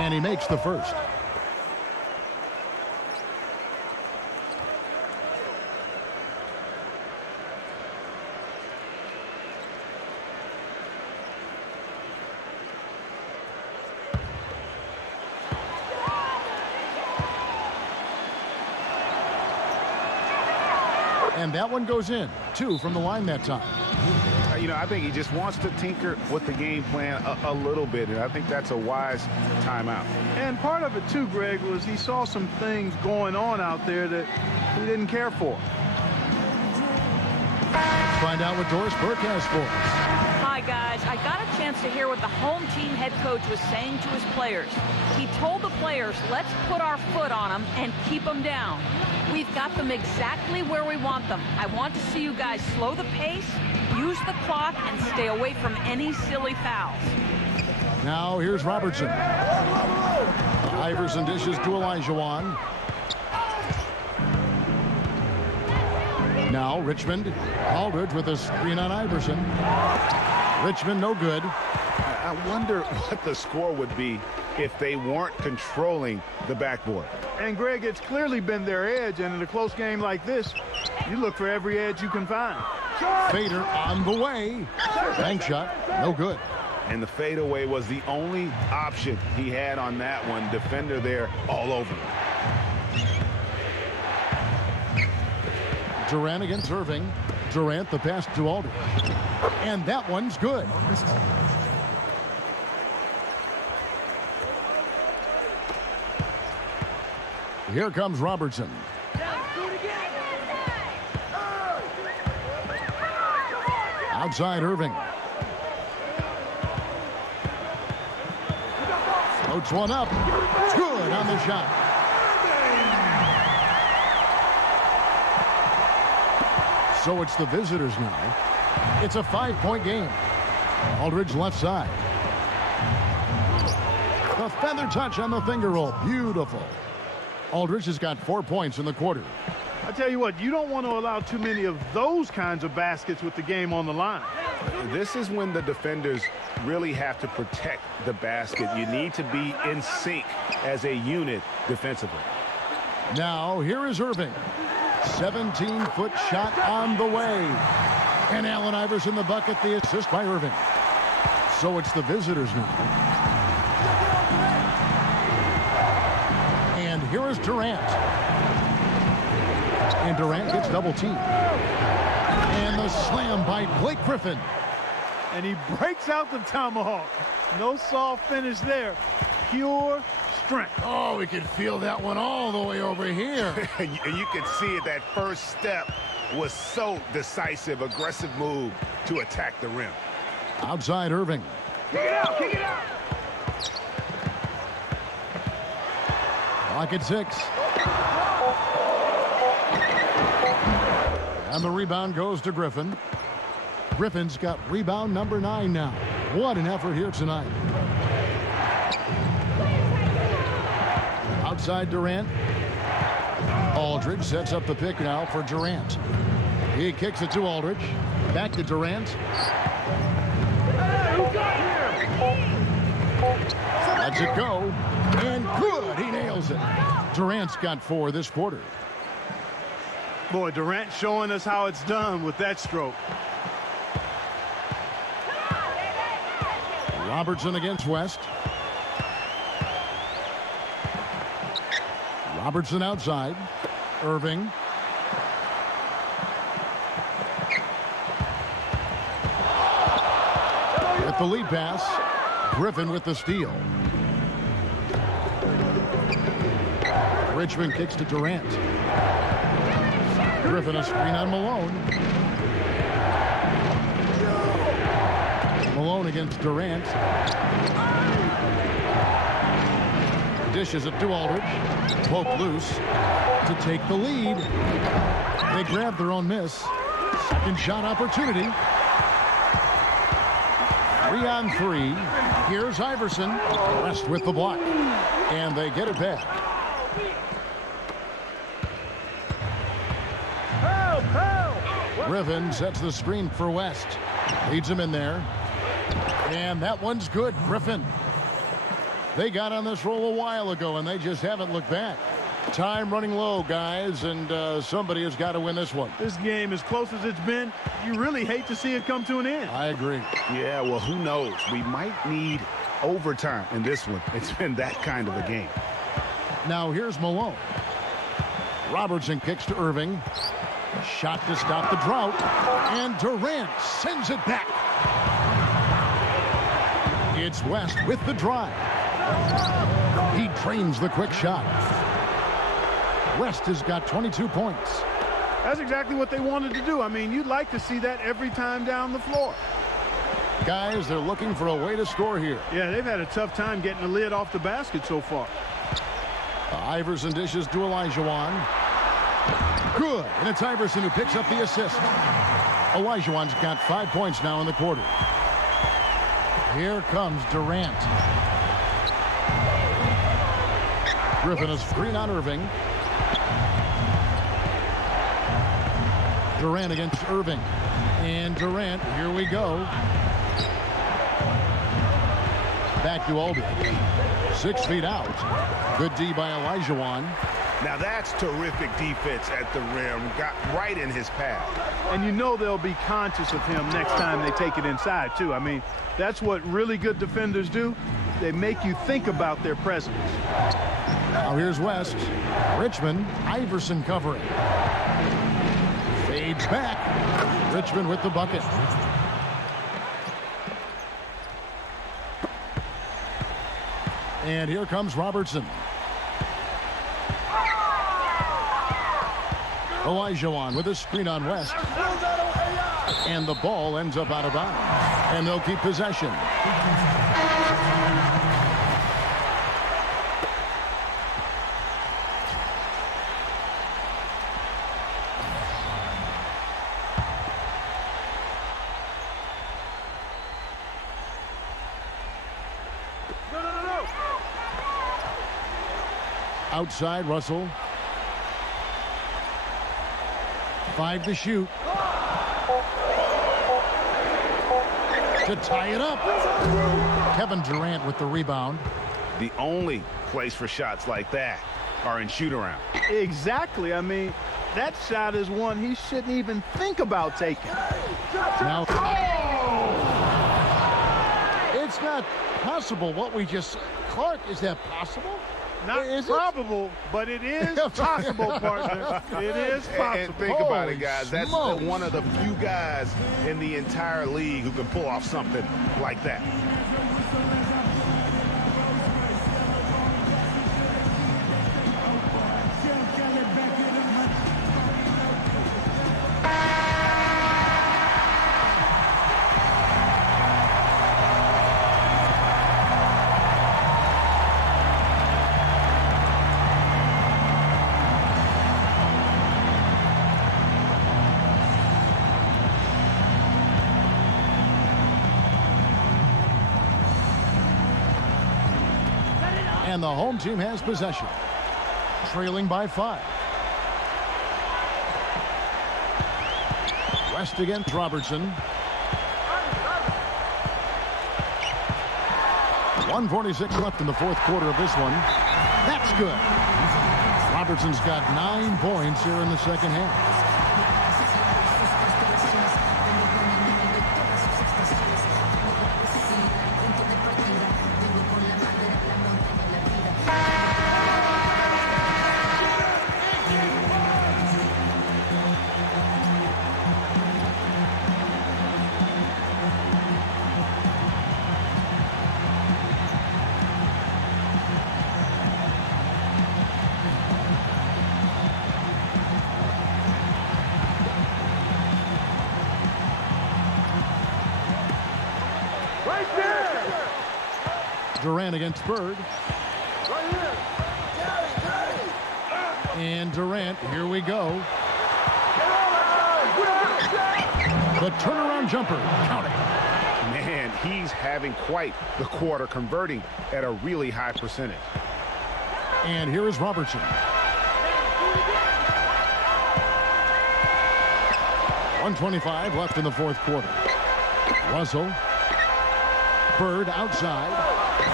And he makes the first. And that one goes in. 2 from the line that time. I think he just wants to tinker with the game plan a little bit, and I think that's a wise timeout. And part of it, too, Greg, was he saw some things going on out there that he didn't care for. Find out what Doris Burke has for us. Hi, guys. I got a chance to hear what the home team head coach was saying to his players. He told the players, let's put our foot on them and keep them down. We've got them exactly where we want them. I want to see you guys slow the pace, use the clock, and stay away from any silly fouls. Now here's Robertson. Iverson dishes to Olajuwon. Now Richmond. Aldridge with a screen on Iverson. Richmond no good. I wonder what the score would be if they weren't controlling the backboard. And, Greg, it's clearly been their edge, and in a close game like this, you look for every edge you can find. Fader on the way. Bank shot, no good. And the fadeaway was the only option he had on that one. Defender there all over him. Durant against Irving. Durant the pass to Aldridge. And that one's good. Here comes Robertson. Outside Irving. Floats one up. Good on the shot. So it's the visitors now. It's a 5-point game. Aldridge left side. The feather touch on the finger roll. Beautiful. Aldridge has got 4 points in the quarter. I tell you what, you don't want to allow too many of those kinds of baskets with the game on the line. This is when the defenders really have to protect the basket. You need to be in sync as a unit defensively. Now here is Irving. 17-foot shot on the way. And Allen Iverson the bucket, the assist by Irving. So it's the visitors now. And here is Durant. And Durant gets double teamed. And the slam by Blake Griffin. And he breaks out the tomahawk. No soft finish there. Pure strength. Oh, we can feel that one all the way over here. And you can see it. That first step was so decisive, aggressive move to attack the rim. Outside Irving. Kick it out, kick it out. Clock at 6. And the rebound goes to Griffin. Griffin's got rebound number 9 now. What an effort here tonight. Outside Durant. Aldridge sets up the pick now for Durant. He kicks it to Aldridge. Back to Durant. Lets it go. And good. He nails it. Durant's got 4 this quarter. Boy, Durant showing us how it's done with that stroke. Robertson against West. Robertson outside. Irving. With the lead pass. Griffin with the steal. Richmond kicks to Durant. Griffin a screen on Malone. Malone against Durant. Dishes it to Aldridge. Poke loose to take the lead. They grab their own miss. Second shot opportunity. 3 on 3. Here's Iverson. West with the block. And they get it back. Griffin sets the screen for West. Leads him in there. And that one's good. Griffin. They got on this roll a while ago, and they just haven't looked back. Time running low, guys, and somebody has got to win this one. This game, as close as it's been, you really hate to see it come to an end. I agree. Yeah, well, who knows? We might need overtime in this one. It's been that kind of a game. Now here's Malone. Robertson kicks to Irving. Shot to stop the drought. And Durant sends it back. It's West with the drive. He drains the quick shot. West has got 22 points. That's exactly what they wanted to do. I mean, you'd like to see that every time down the floor. Guys, they're looking for a way to score here. Yeah, they've had a tough time getting the lid off the basket so far. Iverson dishes to Olajuwon. Good. And it's Iverson who picks up the assist. Olajuwon's got 5 points now in the quarter. Here comes Durant. Griffin, a screen on Irving. Durant against Irving. And Durant, here we go. Back to Obi. 6 feet out. Good D by Olajuwon. Now that's terrific defense at the rim. Got right in his path. And you know they'll be conscious of him next time they take it inside, too. I mean, that's what really good defenders do. They make you think about their presence. Now here's West. Richmond, Iverson covering. Fades back. Richmond with the bucket. And here comes Robertson. Olajuwon with a screen on West. And the ball ends up out of bounds. And they'll keep possession. Outside, Russell. 5 to shoot. To tie it up. Kevin Durant with the rebound. The only place for shots like that are in shoot-around. Exactly. I mean, that shot is one he shouldn't even think about taking. Now, it's not possible what we just said. Clark, is that possible? Not probable, but it is possible, partner. It is possible. And think about it, Holy guys. That's smokes. one of the few guys in the entire league who can pull off something like that. And the home team has possession. Trailing by 5. West against Robertson. 1:46 left in the fourth quarter of this one. That's good. Robertson's got 9 points here in the second half. Durant against Bird. And Durant, here we go. The turnaround jumper, count it. Man, he's having quite the quarter, converting at a really high percentage. And here is Robertson. 1:25 left in the fourth quarter. Russell. Bird outside.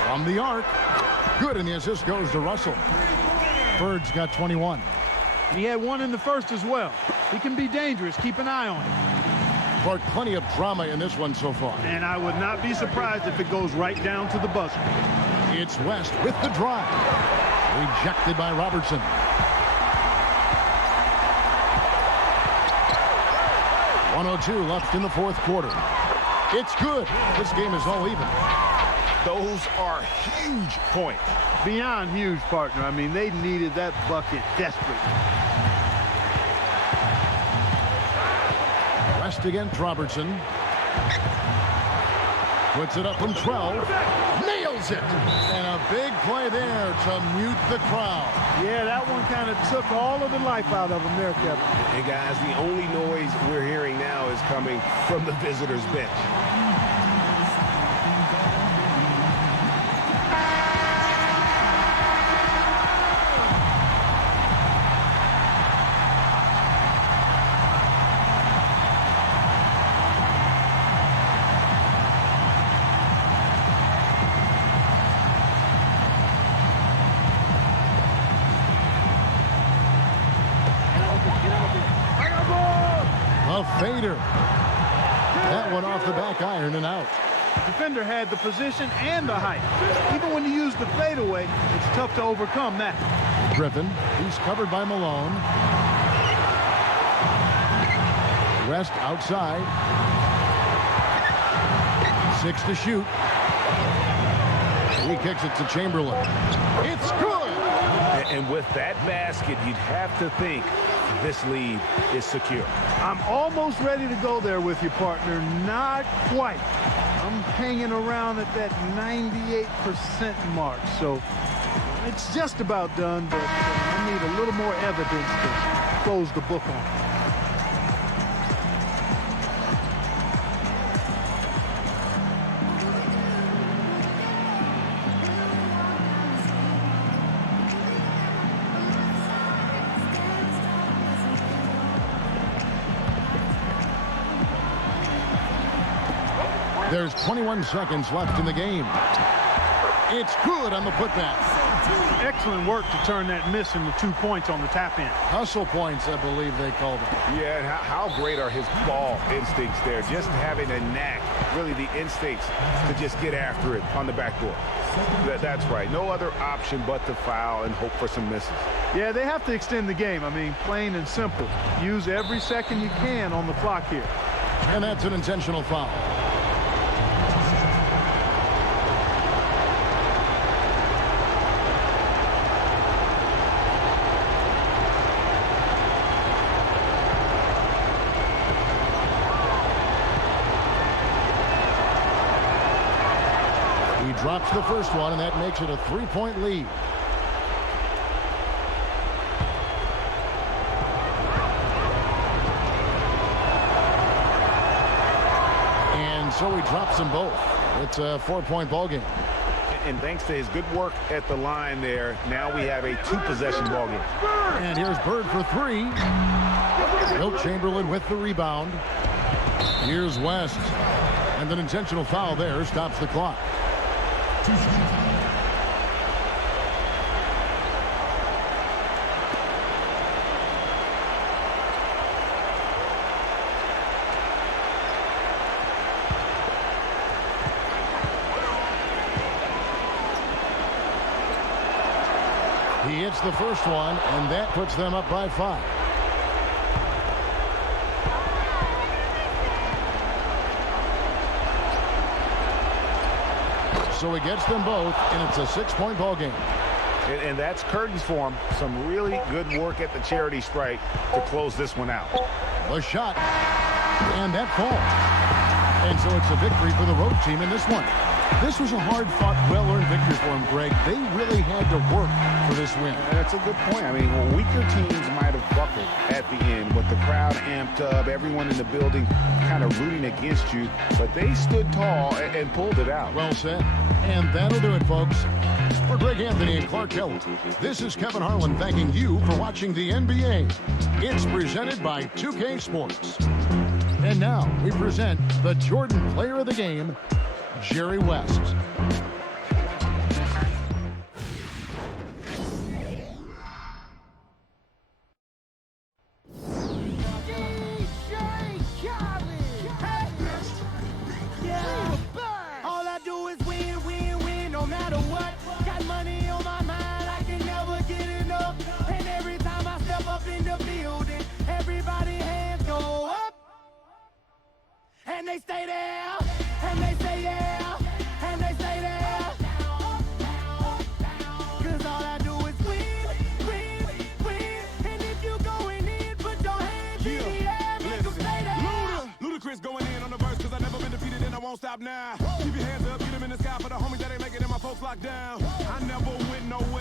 From the arc. Good, and the assist goes to Russell. Bird's got 21. He had one in the first as well. He can be dangerous. Keep an eye on him. Clark, plenty of drama in this one so far. And I would not be surprised if it goes right down to the buzzer. It's West with the drive. Rejected by Robertson. 1:02 left in the fourth quarter. It's good. This game is all even. Those are huge points. Beyond huge, partner. I mean, they needed that bucket desperately. West against Robertson. Puts it up from 12. Nails it. And a big play there to mute the crowd. Yeah, that one kind of took all of the life out of them there, Kevin. Hey, guys, the only noise we're hearing now is coming from the visitors' bench. A fader. That one off the back iron and out. Defender had the position and the height. Even when you use the fadeaway, it's tough to overcome that. Griffin, he's covered by Malone. West outside. 6 to shoot. He kicks it to Chamberlain. It's good! And with that basket, you'd have to think this lead is secure. I'm almost ready to go there with you, partner. Not quite. I'm hanging around at that 98% mark. So it's just about done, but I need a little more evidence to close the book on. There's 21 seconds left in the game. It's good on the putback. Excellent work to turn that miss into 2 points on the tap-in. Hustle points, I believe they called it. Yeah, and how great are his ball instincts there. Just having a knack, really the instincts to just get after it on the backdoor. That's right. No other option but to foul and hope for some misses. Yeah, they have to extend the game. I mean, plain and simple. Use every second you can on the clock here. And that's an intentional foul. Drops the first one, and that makes it a 3-point lead. And so he drops them both. It's a 4-point ball game. And thanks to his good work at the line there, now we have a 2-possession ball game. And here's Bird for 3. Wilt Chamberlain with the rebound. Here's West. And an intentional foul there stops the clock. He hits the first one, and that puts them up by 5. So he gets them both, and it's a 6-point ball game. And that's curtains for him. Some really good work at the charity stripe to close this one out. The shot, and that falls. And so it's a victory for the road team in this one. This was a hard-fought, well-earned victory for him, Greg. They really had to work for this win. That's a good point. I mean, weaker teams might have buckled at the end with the crowd amped up, everyone in the building kind of rooting against you, but they stood tall and pulled it out. Well said. And that'll do it, folks. For Greg Anthony and Clark Kelly, this is Kevin Harlan thanking you for watching the NBA. It's presented by 2K Sports. And now we present the Jordan Player of the Game, Jerry West. don't stop now. Keep your hands up, get them in the sky for the homies that ain't making it, my folks locked down. I never went nowhere.